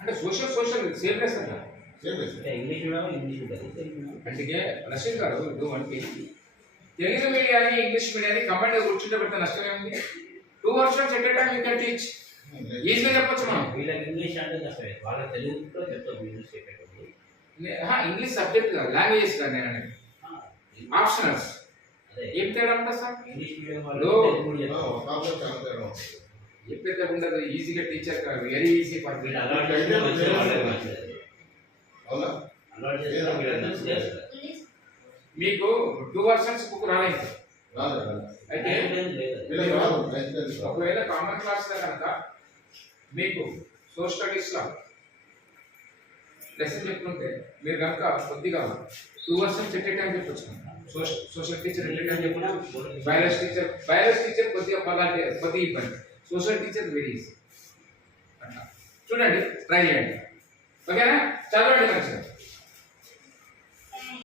అంటే social social same place కదా. English medium English ఉంటుంది. అందుకే రషీద్ గారు ఇప్పుడు మనకి తెలుగు మీడియాని ఇంగ్లీష్ మీడియాని కంబైన్ కూర్చుంటే పెడితే నష్టం ఏముంది? 2 versions at a time you can teach. ఈజీగా చెప్పొచ్చు మనం. వీళ్ళకి ఇంగ్లీష్ అంటే కష్టమే, వాళ్ళ తెలుగులో చెప్తాం ఇంగ్లీష్ చెప్పేటప్పుడు. ఇంగ్లీష్ సబ్జెక్ట్ కాదు, లాంగ్వేజెస్ కాదు. నేను అనేది ఆప్షనల్స్. ఏం తేడా ఉంటుంది సార్? ఇంగ్లీష్ మీడియం చెప్పేది ఉండదు. ఈజీగా టీచర్ కాదు, వెరీ ఈజీ ఫర్ మీకు 2 వర్షన్స్ బుక్ రాలేదు. అయితే ఒకవేళ కామన్ క్లాస్ లో కనుక మీకు సోషల్ స్టడీస్ లో లెసన్ చెప్తుంటే మీరు కనుక కొద్దిగా 2 వర్షన్స్ ఎట్ ఏ టైం చెప్పొచ్చు. Social teacher at a time చెప్పిన, బయాలజీ టీచర్ కొద్దిగా కొద్దిగా ఇబ్బంది, సోషల్ టీచర్ వెరీ ఈజీ. చూడండి, ట్రై చేయండి. ఓకేనా? చదవండి మంచిగా.